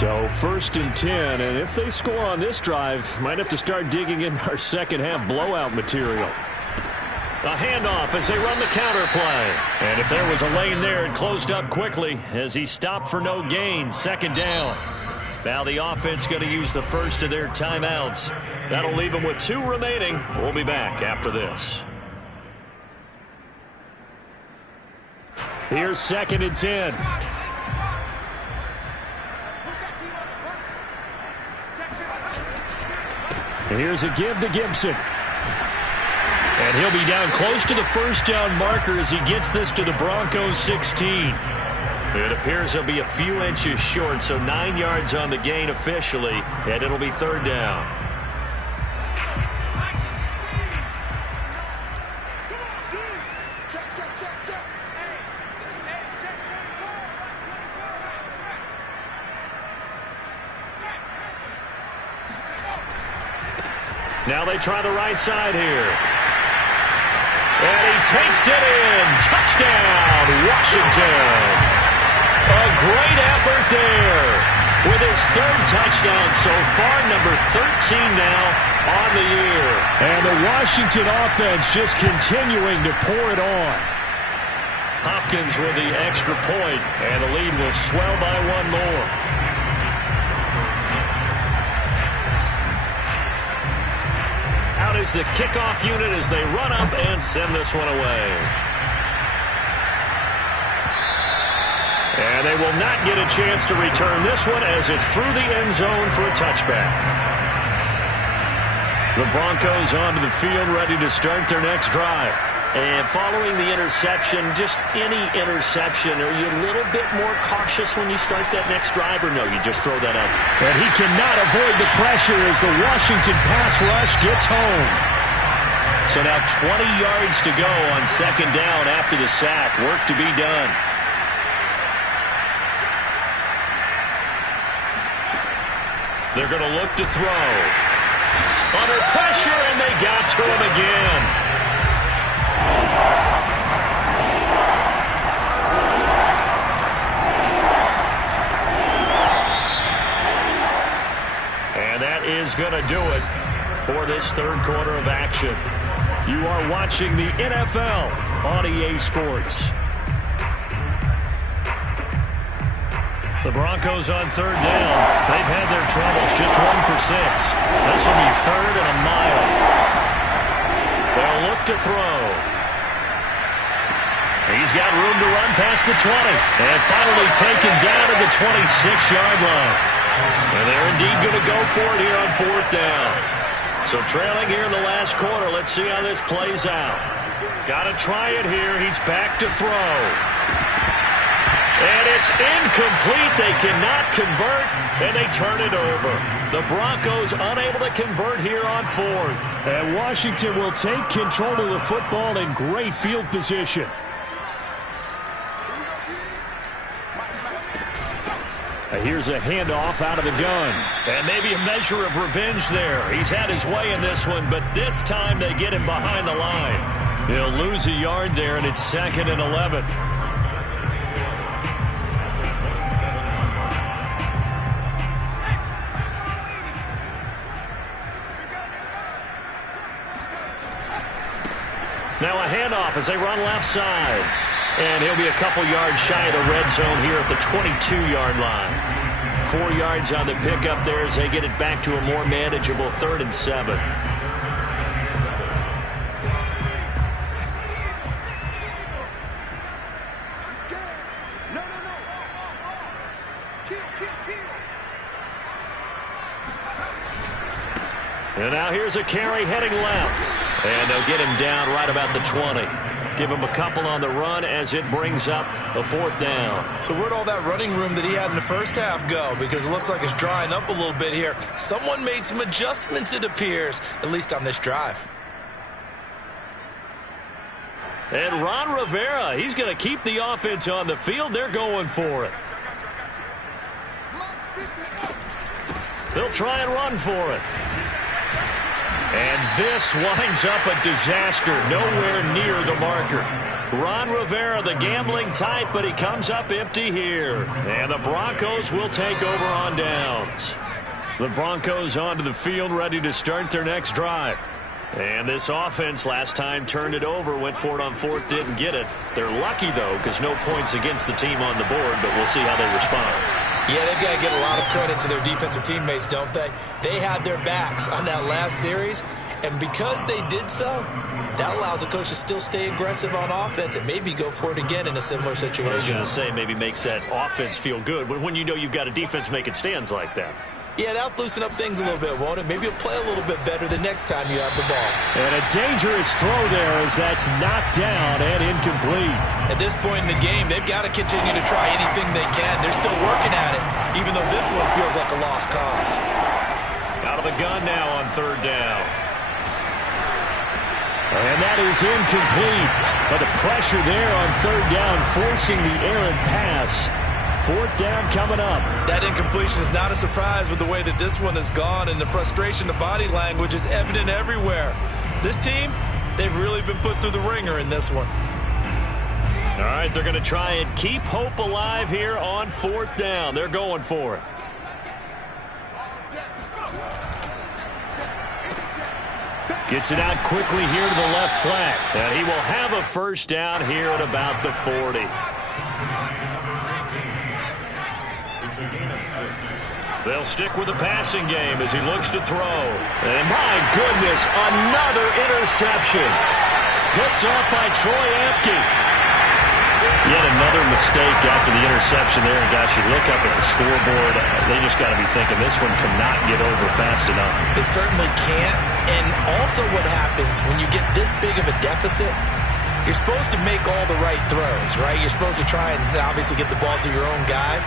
So 1st and 10, and if they score on this drive, might have to start digging in our second half blowout material. A handoff as they run the counter play. And if there was a lane there, it closed up quickly as he stopped for no gain. 2nd down. Now the offense going to use the first of their timeouts. That'll leave them with 2 remaining. We'll be back after this. Here's 2nd and 10. And here's a give to Gibson. And he'll be down close to the 1st down marker as he gets this to the Broncos 16. It appears he'll be a few inches short, so 9 yards on the gain officially, and it'll be 3rd down. Now they try the right side here. And he takes it in. Touchdown, Washington. A great effort there. With his 3rd touchdown so far, number 13 now on the year. And the Washington offense just continuing to pour it on. Hopkins with the extra point, and the lead will swell by 1 more. Out is the kickoff unit as they run up and send this one away. And they will not get a chance to return this one as it's through the end zone for a touchback. The Broncos onto the field ready to start their next drive. And following the interception, just any interception, are you a little bit more cautious when you start that next drive, or no, you just throw that up? And he cannot avoid the pressure as the Washington pass rush gets home. So now 20 yards to go on 2nd down after the sack. Work to be done. They're going to look to throw. Under pressure, and they got to him again. And that is going to do it for this 3rd quarter of action. You are watching the NFL on EA Sports. The Broncos on 3rd down. They've had their troubles, just 1 for 6. This will be 3rd and a mile. They'll look to throw. He's got room to run past the 20. And finally taken down at the 26-yard line. And they're indeed going to go for it here on 4th down. So trailing here in the last quarter. Let's see how this plays out. Got to try it here. He's back to throw. And it's incomplete. They cannot convert, and they turn it over. The Broncos unable to convert here on 4th. And Washington will take control of the football in great field position. Here's a handoff out of the gun. And maybe a measure of revenge there. He's had his way in this one, but this time they get him behind the line. He'll lose a yard there, and it's 2nd and 11. Now a handoff as they run left side. And he'll be a couple yards shy of the red zone here at the 22-yard line. 4 yards on the pickup there as they get it back to a more manageable 3rd and 7. And now here's a carry heading left. And they'll get him down right about the 20. Give him a couple on the run as it brings up a 4th down. So where'd all that running room that he had in the first half go? Because it looks like it's drying up a little bit here. Someone made some adjustments, it appears, at least on this drive. And Ron Rivera, he's going to keep the offense on the field. They're going for it. They'll try and run for it. And this winds up a disaster, nowhere near the marker. Ron Rivera, the gambling type, but he comes up empty here. And the Broncos will take over on downs. The Broncos onto the field, ready to start their next drive. And this offense last time turned it over, went for it on fourth, didn't get it. They're lucky, though, because no points against the team on the board, but we'll see how they respond. Yeah, they've got to give a lot of credit to their defensive teammates, don't they? They had their backs on that last series, and because they did so, that allows the coach to still stay aggressive on offense and maybe go for it again in a similar situation. I was going to say, maybe makes that offense feel good, but when you know you've got a defense making stands like that. Yeah, that'll loosen up things a little bit, won't it? Maybe you'll play a little bit better the next time you have the ball. And a dangerous throw there as that's knocked down and incomplete. At this point in the game, they've got to continue to try anything they can. They're still working at it, even though this one feels like a lost cause. Out of the gun now on third down. And that is incomplete. But the pressure there on third down, forcing the errant pass. Fourth down coming up. That incompletion is not a surprise with the way that this one has gone, and the frustration, the body language is evident everywhere. This team, they've really been put through the ringer in this one. All right, they're going to try and keep hope alive here on fourth down. They're going for it. Gets it out quickly here to the left flat. And he will have a first down here at about the 40. They'll stick with the passing game as he looks to throw. And my goodness, another interception. Picked off by Troy Apke. Yet another mistake after the interception there. And gosh, you look up at the scoreboard, they just got to be thinking this one cannot get over fast enough. It certainly can't. And also what happens when you get this big of a deficit, you're supposed to make all the right throws, right? You're supposed to try and obviously get the ball to your own guys.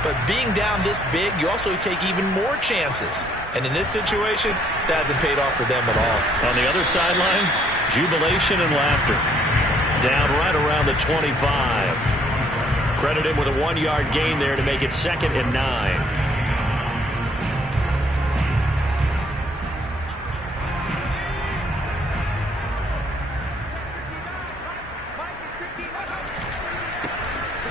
But being down this big, you also take even more chances. And in this situation, that hasn't paid off for them at all. On the other sideline, jubilation and laughter. Down right around the 25. Credit him with a 1-yard gain there to make it 2nd and 9.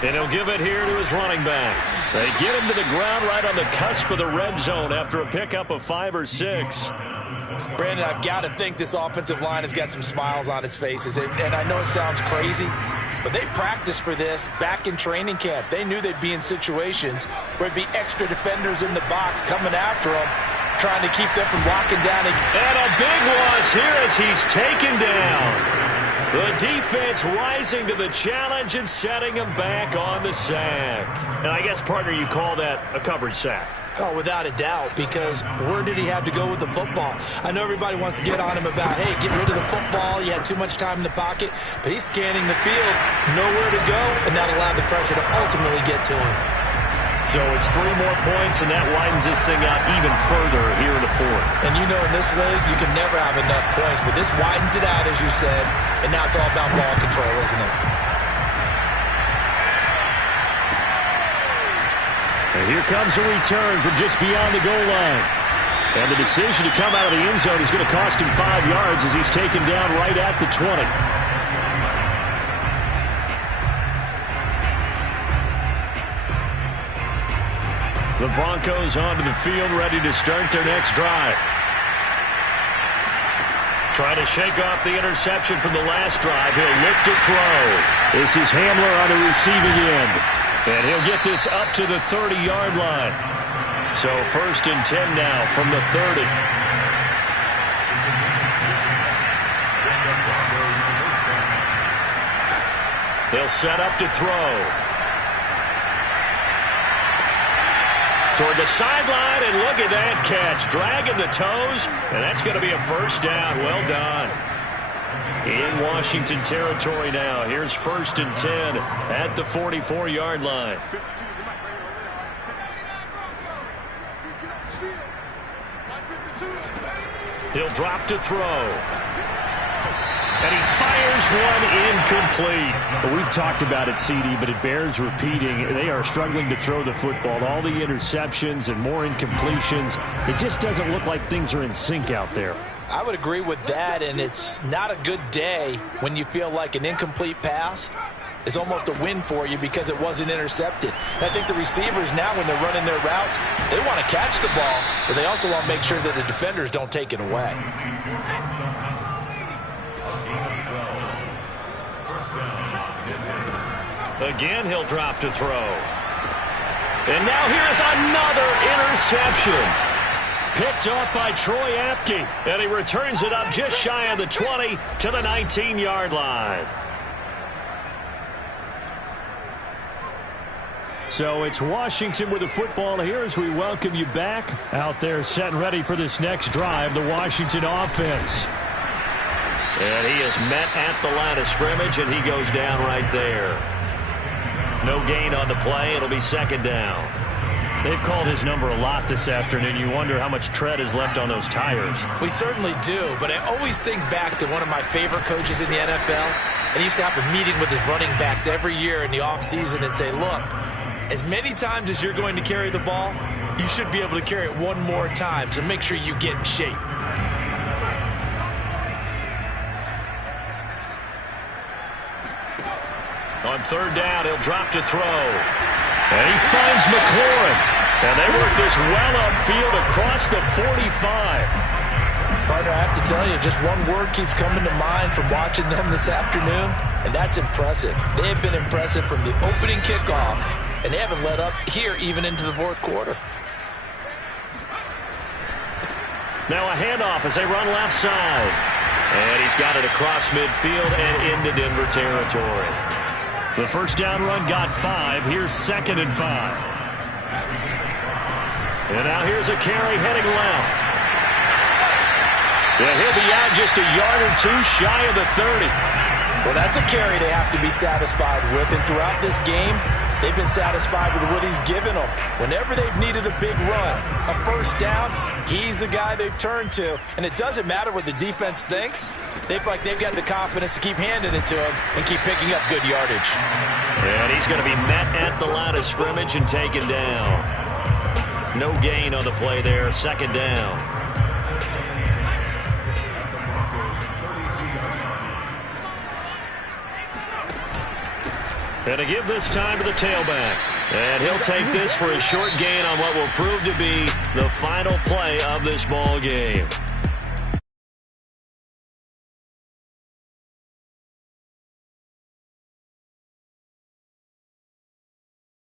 And he'll give it here to his running back. They get him to the ground right on the cusp of the red zone after a pickup of 5 or 6. Brandon, I've got to think this offensive line has got some smiles on its faces. And I know it sounds crazy, but they practiced for this back in training camp. They knew they'd be in situations where there'd be extra defenders in the box coming after them, trying to keep them from locking down. And a big loss here as he's taken down. The defense rising to the challenge and setting him back on the sack. And I guess, partner, you call that a coverage sack. Oh, without a doubt, because where did he have to go with the football? I know everybody wants to get on him about, hey, get rid of the football. You had too much time in the pocket. But he's scanning the field, nowhere to go, and that allowed the pressure to ultimately get to him. So it's 3 more points, and that widens this thing out even further here in the 4th. And you know in this league, you can never have enough points, but this widens it out, as you said, and now it's all about ball control, isn't it? And here comes a return from just beyond the goal line. And the decision to come out of the end zone is going to cost him 5 yards as he's taken down right at the 20. The Broncos onto the field, ready to start their next drive. Trying to shake off the interception from the last drive. He'll look to throw. This is Hamler on the receiving end. And he'll get this up to the 30-yard line. So 1st and 10 now from the 30. They'll set up to throw. Toward the sideline, and look at that catch. Dragging the toes, and that's going to be a first down. Well done. In Washington territory now. Here's 1st and 10 at the 44-yard line. He'll drop to throw. And he fires one incomplete. We've talked about it, Speedy, but it bears repeating. They are struggling to throw the football. All the interceptions and more incompletions. It just doesn't look like things are in sync out there. I would agree with that, and it's not a good day when you feel like an incomplete pass is almost a win for you because it wasn't intercepted. I think the receivers now, when they're running their routes, they want to catch the ball, but they also want to make sure that the defenders don't take it away. Again, he'll drop to throw. And now here's another interception. Picked up by Troy Apke. And he returns it up just shy of the 20 to the 19-yard line. So it's Washington with the football here as we welcome you back. Out there set and ready for this next drive, the Washington offense. And he is met at the line of scrimmage, and he goes down right there. No gain on the play. It'll be second down. They've called his number a lot this afternoon. You wonder how much tread is left on those tires. We certainly do, but I always think back to one of my favorite coaches in the NFL. And he used to have a meeting with his running backs every year in the offseason and say, look, as many times as you're going to carry the ball, you should be able to carry it one more time, so make sure you get in shape. On third down, he'll drop to throw. And he finds McLaurin. And they work this well upfield across the 45. Partner, I have to tell you, just one word keeps coming to mind from watching them this afternoon, and that's impressive. They have been impressive from the opening kickoff, and they haven't let up here even into the fourth quarter. Now a handoff as they run left side. And he's got it across midfield and into Denver territory. The first down run got 5. Here's 2nd and 5. And now here's a carry heading left. Yeah, he'll be out just a yard or two shy of the 30. Well, that's a carry they have to be satisfied with. And throughout this game, they've been satisfied with what he's given them. Whenever they've needed a big run, a first down, he's the guy they've turned to. And it doesn't matter what the defense thinks. They feel like they've got the confidence to keep handing it to him and keep picking up good yardage. And he's going to be met at the line of scrimmage and taken down. No gain on the play there. 2nd down. And to give this time to the tailback. And he'll take this for a short gain on what will prove to be the final play of this ball game.